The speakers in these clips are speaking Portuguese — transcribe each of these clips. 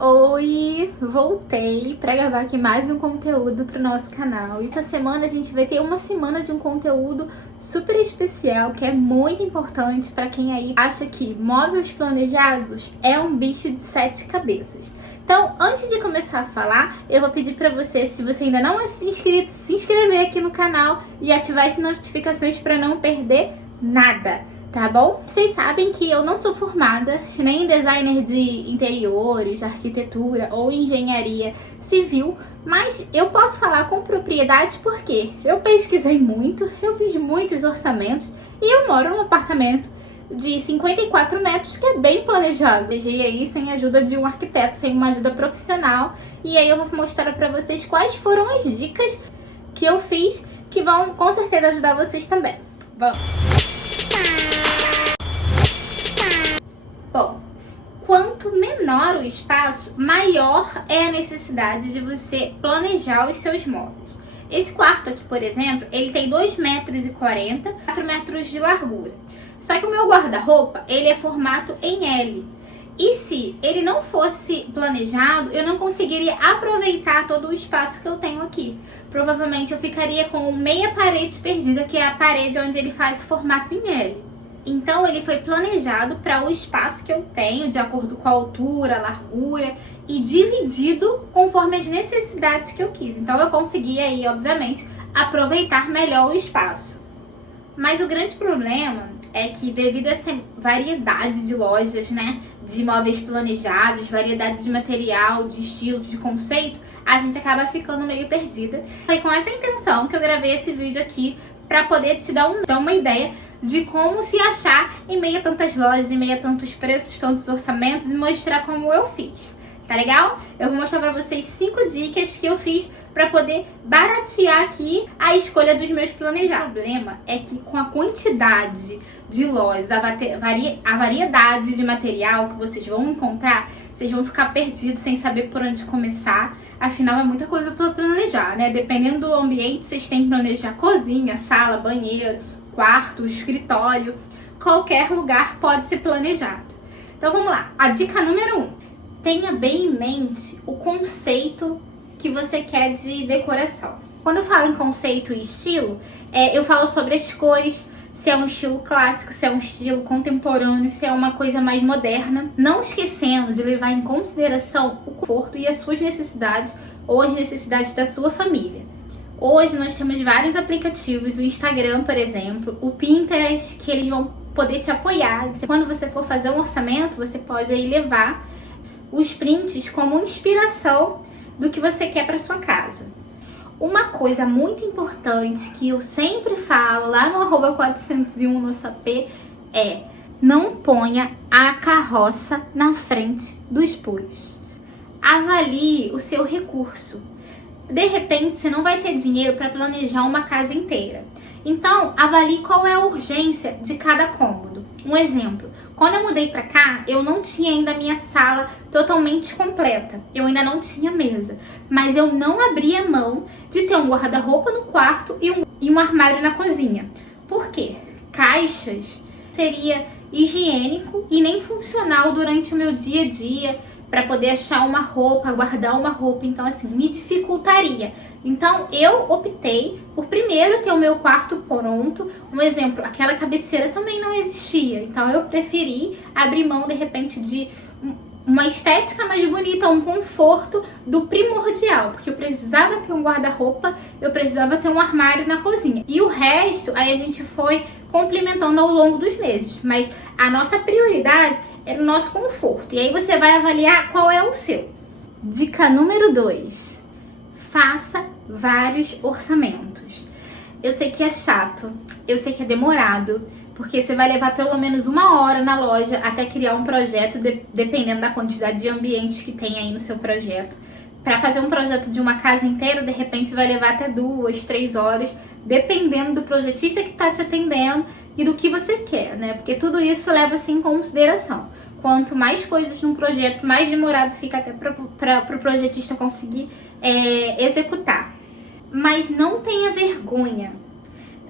Oi, voltei para gravar aqui mais um conteúdo para o nosso canal. Essa semana a gente vai ter uma semana de um conteúdo super especial que é muito importante para quem aí acha que móveis planejados é um bicho de 7 cabeças. Então, antes de começar a falar, eu vou pedir para você, se você ainda não é inscrito, se inscrever aqui no canal e ativar as notificações para não perder nada. Tá bom? Vocês sabem que eu não sou formada nem em designer de interiores, arquitetura ou engenharia civil, mas eu posso falar com propriedade porque eu pesquisei muito, eu fiz muitos orçamentos e eu moro num apartamento de 54 metros que é bem planejado. Planejei aí sem a ajuda de um arquiteto, sem uma ajuda profissional, e aí eu vou mostrar pra vocês quais foram as dicas que eu fiz que vão com certeza ajudar vocês também. Vamos! Bom, quanto menor o espaço, maior é a necessidade de você planejar os seus móveis. Esse quarto aqui, por exemplo, ele tem 2,40 metros, 4 metros de largura. Só que o meu guarda-roupa, ele é formato em L. E se ele não fosse planejado, eu não conseguiria aproveitar todo o espaço que eu tenho aqui. Provavelmente eu ficaria com meia parede perdida, que é a parede onde ele faz o formato em L. Então ele foi planejado para o espaço que eu tenho, de acordo com a altura, a largura, e dividido conforme as necessidades que eu quis. Então eu consegui aí, obviamente, aproveitar melhor o espaço. Mas o grande problema é que devido a essa variedade de lojas, né, de móveis planejados, variedade de material, de estilo, de conceito, a gente acaba ficando meio perdida. Foi com essa intenção que eu gravei esse vídeo aqui, para poder te dar uma ideia de como se achar em meio a tantas lojas, em meio a tantos preços, tantos orçamentos, e mostrar como eu fiz. Tá legal? Eu vou mostrar pra vocês 5 dicas que eu fiz para poder baratear aqui a escolha dos meus planejados. O problema é que com a quantidade de lojas, a variedade de material que vocês vão encontrar, vocês vão ficar perdidos sem saber por onde começar. Afinal, é muita coisa para planejar, né? Dependendo do ambiente, vocês têm que planejar cozinha, sala, banheiro, quarto, escritório. Qualquer lugar pode ser planejado. Então vamos lá. A dica número 1. Tenha bem em mente o conceito que você quer de decoração. Quando eu falo em conceito e estilo, eu falo sobre as cores, se é um estilo clássico, se é um estilo contemporâneo, se é uma coisa mais moderna. Não esquecendo de levar em consideração o conforto e as suas necessidades ou as necessidades da sua família. Hoje nós temos vários aplicativos, o Instagram, por exemplo, o Pinterest, que eles vão poder te apoiar. Quando você for fazer um orçamento, você pode aí levar os prints como inspiração do que você quer para sua casa. Uma coisa muito importante que eu sempre falo lá no @401 no SAP é: não ponha a carroça na frente dos bois. Avalie o seu recurso. De repente, você não vai ter dinheiro para planejar uma casa inteira. Então, avalie qual é a urgência de cada cômodo. Um exemplo, quando eu mudei para cá, eu não tinha ainda a minha sala totalmente completa. Eu ainda não tinha mesa. Mas eu não abria mão de ter um guarda-roupa no quarto e um armário na cozinha. Por quê? Caixas seria higiênico e nem funcional durante o meu dia a dia, para poder achar uma roupa, guardar uma roupa. Então, assim, me dificultaria. Então, eu optei por primeiro ter o meu quarto pronto. Um exemplo, aquela cabeceira também não existia. Então, eu preferi abrir mão, de repente, de uma estética mais bonita, um conforto do primordial. Porque eu precisava ter um guarda-roupa, eu precisava ter um armário na cozinha. E o resto, aí a gente foi complementando ao longo dos meses. Mas a nossa prioridade é o nosso conforto. E aí você vai avaliar qual é o seu. Dica número 2. Faça vários orçamentos. Eu sei que é chato, eu sei que é demorado, porque você vai levar pelo menos 1 hora na loja até criar um projeto, dependendo da quantidade de ambientes que tem aí no seu projeto. Para fazer um projeto de uma casa inteira, de repente vai levar até 2, 3 horas, dependendo do projetista que está te atendendo e do que você quer, né? Porque tudo isso leva-se em consideração. Quanto mais coisas num projeto, mais demorado fica até para o projetista conseguir executar. Mas não tenha vergonha.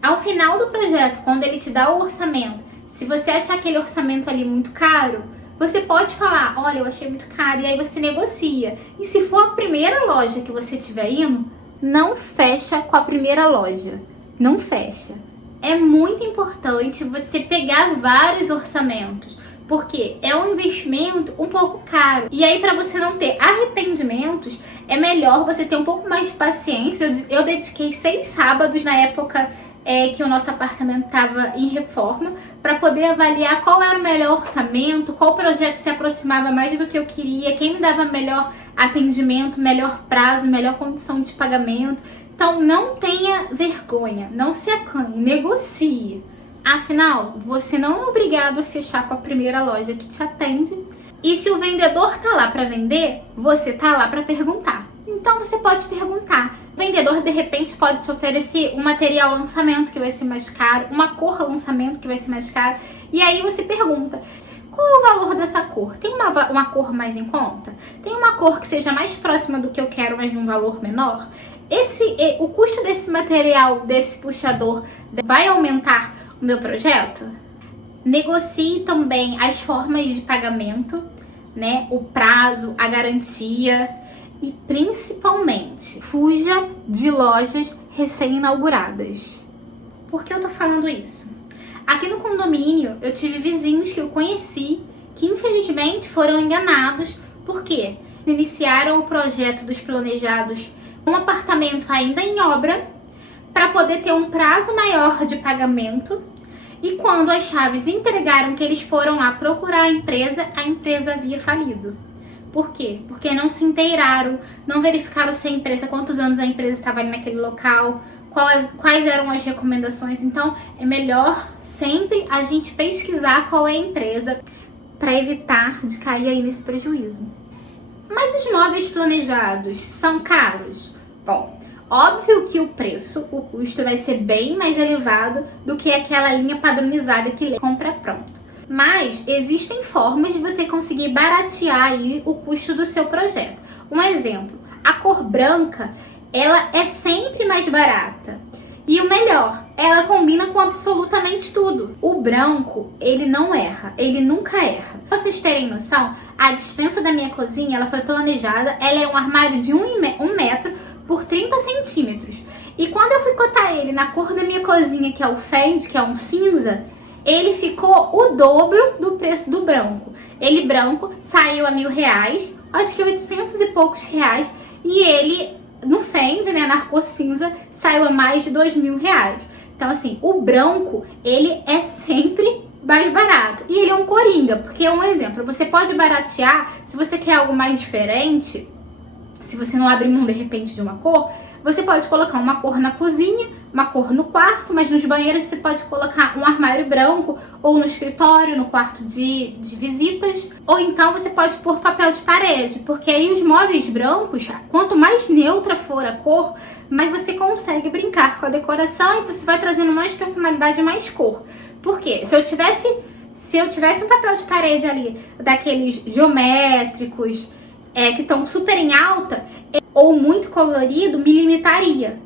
Ao final do projeto, quando ele te dá o orçamento, se você achar aquele orçamento ali muito caro, você pode falar, olha, eu achei muito caro, e aí você negocia. E se for a primeira loja que você estiver indo, não fecha com a primeira loja. Não fecha. É muito importante você pegar vários orçamentos, porque é um investimento um pouco caro. E aí, para você não ter arrependimentos, é melhor você ter um pouco mais de paciência. Eu dediquei 6 sábados na época que o nosso apartamento estava em reforma, para poder avaliar qual era o melhor orçamento, qual projeto se aproximava mais do que eu queria, quem me dava melhor atendimento, melhor prazo, melhor condição de pagamento. Então, não tenha vergonha, não se acanhe, negocie. Afinal, você não é obrigado a fechar com a primeira loja que te atende. E se o vendedor tá lá para vender, você tá lá para perguntar. Então, você pode perguntar. O vendedor, de repente, pode te oferecer um material lançamento que vai ser mais caro, uma cor lançamento que vai ser mais caro. E aí você pergunta, qual é o valor dessa cor? Tem uma cor mais em conta? Tem uma cor que seja mais próxima do que eu quero, mas de um valor menor? O custo desse material, desse puxador, vai aumentar o meu projeto? Negocie também as formas de pagamento, né? O prazo, a garantia e principalmente fuja de lojas recém-inauguradas. Por que eu tô falando isso? Aqui no condomínio eu tive vizinhos que eu conheci que infelizmente foram enganados porque iniciaram o projeto dos planejados um apartamento ainda em obra para poder ter um prazo maior de pagamento, e quando as chaves entregaram que eles foram lá procurar a empresa havia falido. Por quê? Porque não se inteiraram, não verificaram se a empresa, quantos anos a empresa estava ali naquele local, quais eram as recomendações. Então é melhor sempre a gente pesquisar qual é a empresa para evitar de cair aí nesse prejuízo. Mas os móveis planejados são caros? Bom, óbvio que o custo vai ser bem mais elevado do que aquela linha padronizada que compra pronto. Mas existem formas de você conseguir baratear aí o custo do seu projeto. Um exemplo, a cor branca, ela é sempre mais barata. E o melhor, ela combina com absolutamente tudo. O branco, ele não erra, ele nunca erra. Pra vocês terem noção, a despensa da minha cozinha, ela foi planejada, ela é um armário de 1 metro por 30 centímetros. E quando eu fui cotar ele na cor da minha cozinha, que é o Fendt, que é um cinza, ele ficou o dobro do preço do branco. Ele branco saiu a R$1.000, acho que 800 e poucos reais, e ele no Fendt, né, na cor cinza, saiu a mais de R$2.000. Então assim, o branco, ele é sempre mais barato. E ele é um coringa, porque é um exemplo, você pode baratear se você quer algo mais diferente. Se você não abre mão de repente de uma cor, você pode colocar uma cor na cozinha, uma cor no quarto, mas nos banheiros você pode colocar um armário branco, ou no escritório, no quarto de visitas, ou então você pode pôr papel de parede, porque aí os móveis brancos, quanto mais neutra for a cor, mais você consegue brincar com a decoração e você vai trazendo mais personalidade e mais cor. Porque se eu tivesse um papel de parede ali, daqueles geométricos, que estão super em alta, ou muito colorido, me limitaria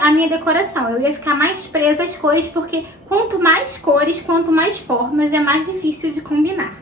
a minha decoração. Eu ia ficar mais presa às cores, porque quanto mais cores, quanto mais formas, é mais difícil de combinar.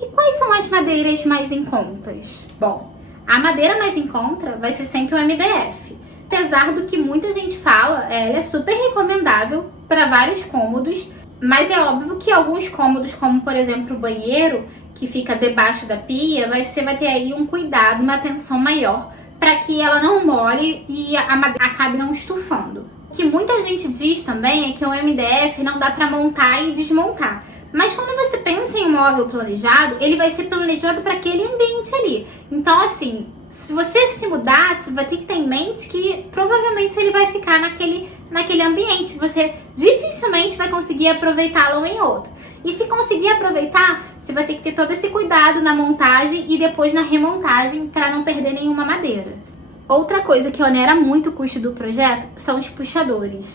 E quais são as madeiras mais em contas? Bom, a madeira mais em conta vai ser sempre o MDF. Apesar do que muita gente fala, ela é super recomendável para vários cômodos, mas é óbvio que alguns cômodos, como por exemplo o banheiro, que fica debaixo da pia, você vai ter aí um cuidado, uma atenção maior para que ela não molhe e a madeira acabe não estufando. O que muita gente diz também é que o MDF não dá para montar e desmontar. Mas quando você pensa em um móvel planejado, ele vai ser planejado para aquele ambiente ali. Então, assim, se você se mudar, você vai ter que ter em mente que provavelmente ele vai ficar naquele ambiente. Você dificilmente vai conseguir aproveitá-lo em outro. E se conseguir aproveitar, você vai ter que ter todo esse cuidado na montagem e depois na remontagem para não perder nenhuma madeira. Outra coisa que onera muito o custo do projeto são os puxadores.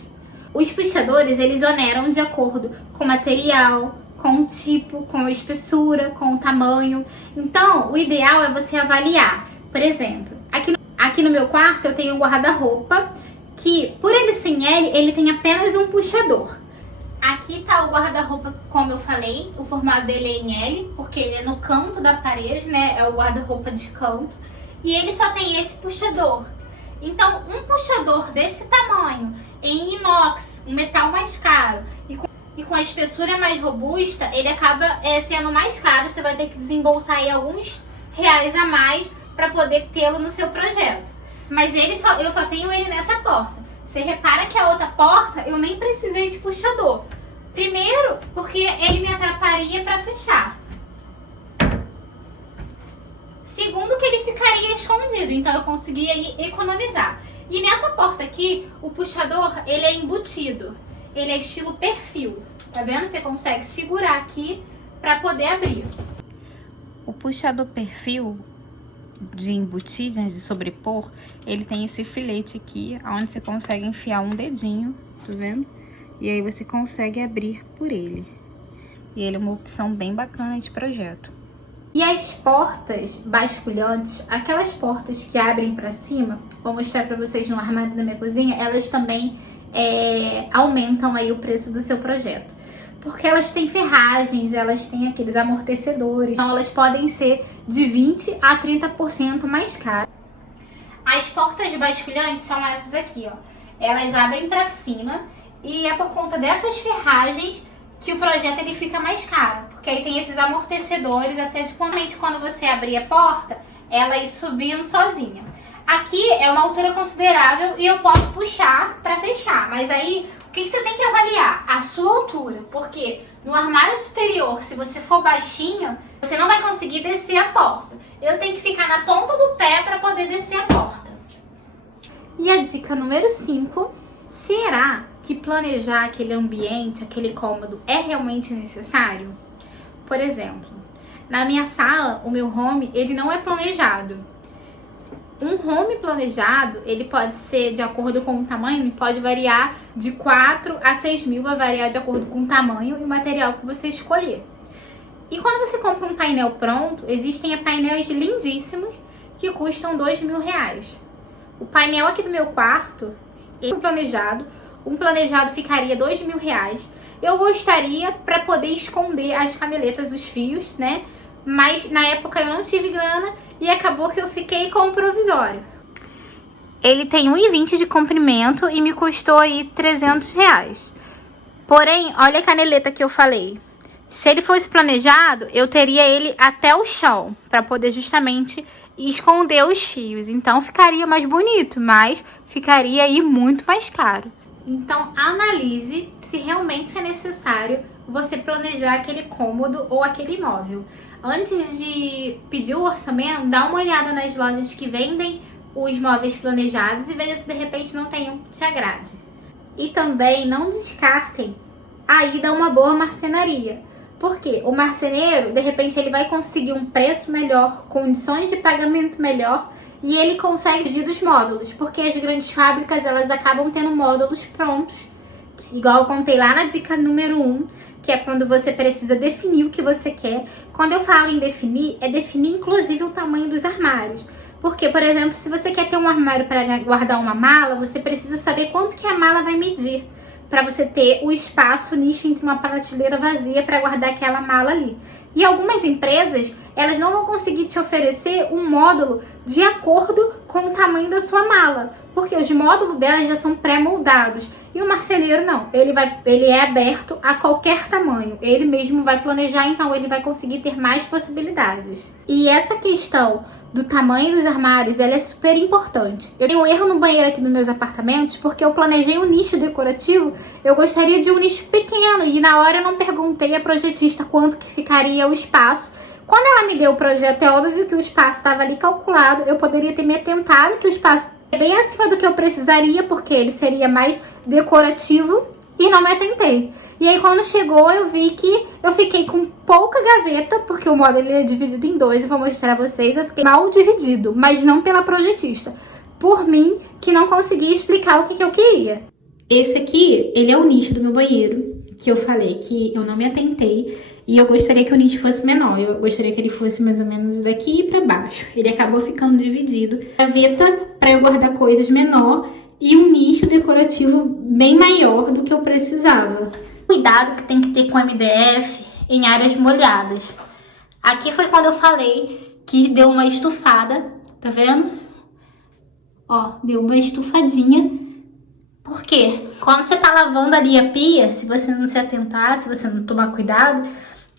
Os puxadores, eles oneram de acordo com o material, com o tipo, com a espessura, com o tamanho. Então, o ideal é você avaliar. Por exemplo, aqui no meu quarto eu tenho um guarda-roupa que, por ele ser em L, ele tem apenas um puxador. Aqui tá o guarda-roupa, como eu falei, o formato dele é em L, porque ele é no canto da parede, né? É o guarda-roupa de canto. E ele só tem esse puxador. Então, um puxador desse tamanho, em inox, um metal mais caro, e com a espessura mais robusta, ele acaba sendo mais caro. Você vai ter que desembolsar aí alguns reais a mais para poder tê-lo no seu projeto. Mas eu só tenho ele nessa porta. Você repara que a outra porta eu nem precisei de puxador. Primeiro, porque ele me atrapalharia para fechar. Segundo, que ele ficaria escondido, então eu conseguia economizar. E nessa porta aqui, o puxador, ele é embutido. Ele é estilo perfil. Tá vendo? Você consegue segurar aqui para poder abrir. O puxador perfil de embutir, né, de sobrepor, ele tem esse filete aqui, onde você consegue enfiar um dedinho, tá vendo? E aí você consegue abrir por ele. E ele é uma opção bem bacana de projeto. E as portas basculhantes, aquelas portas que abrem para cima, vou mostrar para vocês no armário da minha cozinha, elas também aumentam aí o preço do seu projeto. Porque elas têm ferragens, elas têm aqueles amortecedores, então elas podem ser de 20% a 30% mais caras. As portas basculhantes são essas aqui, ó. Elas abrem para cima e é por conta dessas ferragens que o projeto ele fica mais caro. Porque aí tem esses amortecedores, até de quando você abrir a porta, ela ir subindo sozinha. Aqui é uma altura considerável e eu posso puxar para fechar, mas aí o que você tem que avaliar? A sua altura, porque no armário superior, se você for baixinho, você não vai conseguir descer a porta. Eu tenho que ficar na ponta do pé para poder descer a porta. E a dica número 5, será que planejar aquele ambiente, aquele cômodo é realmente necessário? Por exemplo, na minha sala, o meu home, ele não é planejado. Um home planejado, ele pode ser de acordo com o tamanho, pode variar de 4 a 6 mil, vai variar de acordo com o tamanho e o material que você escolher. E quando você compra um painel pronto, existem painéis lindíssimos que custam R$2.000. O painel aqui do meu quarto, um planejado ficaria R$2.000. Eu gostaria para poder esconder as caneletas, os fios, né? Mas na época eu não tive grana e acabou que eu fiquei com o provisório. Ele tem 1,20 de comprimento e me custou aí R$300. Porém, olha a caneleta que eu falei. Se ele fosse planejado, eu teria ele até o chão, para poder justamente esconder os fios. Então ficaria mais bonito, mas ficaria aí muito mais caro. Então analise se realmente é necessário você planejar aquele cômodo ou aquele imóvel. Antes de pedir o orçamento, dá uma olhada nas lojas que vendem os móveis planejados e veja se de repente não tem um que te agrade. E também não descartem a ida a uma boa marcenaria. Porque o marceneiro, de repente, ele vai conseguir um preço melhor, condições de pagamento melhor e ele consegue pedir dos módulos. Porque as grandes fábricas, elas acabam tendo módulos prontos. Igual eu contei lá na dica número 1, que é quando você precisa definir o que você quer. Quando eu falo em definir, é definir inclusive o tamanho dos armários. Porque, por exemplo, se você quer ter um armário para guardar uma mala, você precisa saber quanto que a mala vai medir, para você ter o espaço, o nicho entre uma prateleira vazia para guardar aquela mala ali. E algumas empresas, elas não vão conseguir te oferecer um módulo de acordo com o tamanho da sua mala, porque os módulos delas já são pré-moldados. E o marceneiro não, ele é aberto a qualquer tamanho, ele mesmo vai planejar, então ele vai conseguir ter mais possibilidades. E essa questão do tamanho dos armários, ela é super importante. Eu tenho um erro no banheiro aqui nos meus apartamentos, porque eu planejei um nicho decorativo, eu gostaria de um nicho pequeno, e na hora eu não perguntei à projetista quanto que ficaria o espaço. Quando ela me deu o projeto, é óbvio que o espaço estava ali calculado, eu poderia ter me atentado que o espaço é bem acima do que eu precisaria, porque ele seria mais decorativo, e não me atentei. E aí quando chegou, eu vi que eu fiquei com pouca gaveta, porque o módulo ele é dividido em 2, eu vou mostrar a vocês, eu fiquei mal dividido, mas não pela projetista, por mim, que não conseguia explicar o que eu queria. Esse aqui, ele é o nicho do meu banheiro, que eu falei que eu não me atentei, e eu gostaria que o nicho fosse menor, eu gostaria que ele fosse mais ou menos daqui pra baixo. Ele acabou ficando dividido. Gaveta para eu guardar coisas menor e um nicho decorativo bem maior do que eu precisava. Cuidado que tem que ter com MDF em áreas molhadas. Aqui foi quando eu falei que deu uma estufada, tá vendo? Ó, deu uma estufadinha. Por quê? Quando você tá lavando ali a pia, se você não se atentar, se você não tomar cuidado,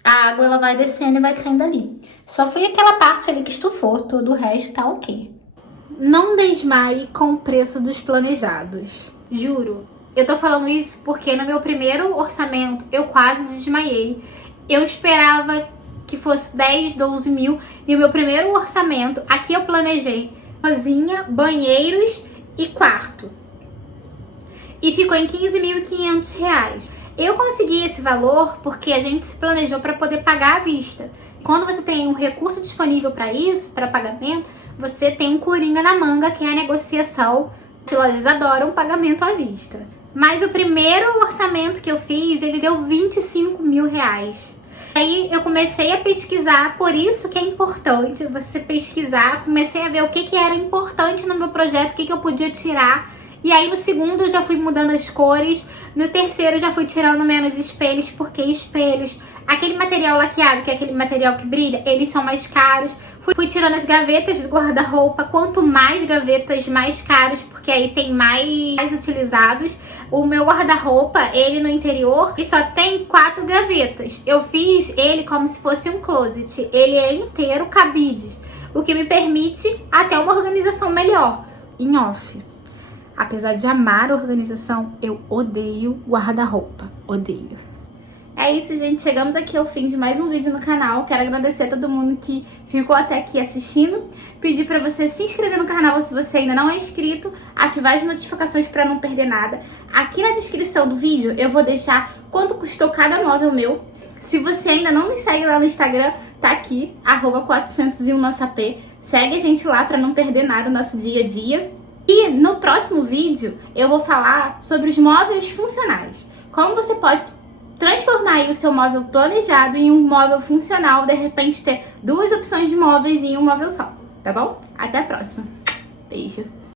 a água ela vai descendo e vai caindo ali. Só foi aquela parte ali que estufou, todo o resto tá ok. Não desmaie com o preço dos planejados. Juro. Eu tô falando isso porque no meu primeiro orçamento eu quase desmaiei. Eu esperava que fosse 10, 12 mil. E o meu primeiro orçamento, aqui eu planejei cozinha, banheiros e quarto. E ficou em R$15.500. Eu consegui esse valor porque a gente se planejou para poder pagar à vista. Quando você tem um recurso disponível para isso, para pagamento, você tem um coringa na manga, que é a negociação. Eles adoram pagamento à vista. Mas o primeiro orçamento que eu fiz, ele deu R$25 mil. Aí eu comecei a pesquisar, por isso que é importante você pesquisar. Comecei a ver o que era importante no meu projeto, o que eu podia tirar. E aí no segundo eu já fui mudando as cores, no terceiro eu já fui tirando menos espelhos, porque espelhos, aquele material laqueado, que é aquele material que brilha, eles são mais caros. Fui tirando as gavetas do guarda-roupa, quanto mais gavetas, mais caros, porque aí tem mais utilizados. O meu guarda-roupa, ele no interior, ele só tem 4 gavetas. Eu fiz ele como se fosse um closet, ele é inteiro cabides, o que me permite até uma organização melhor. Em off. Apesar de amar a organização, eu odeio guarda-roupa. Odeio. É isso, gente. Chegamos aqui ao fim de mais um vídeo no canal. Quero agradecer a todo mundo que ficou até aqui assistindo. Pedir pra você se inscrever no canal se você ainda não é inscrito. Ativar as notificações pra não perder nada. Aqui na descrição do vídeo eu vou deixar quanto custou cada móvel meu. Se você ainda não me segue lá no Instagram, tá aqui, @401nossap. Segue a gente lá pra não perder nada no nosso dia a dia. E no próximo vídeo eu vou falar sobre os móveis funcionais. Como você pode transformar aí o seu móvel planejado em um móvel funcional, de repente ter 2 opções de móveis em um móvel só, tá bom? Até a próxima. Beijo.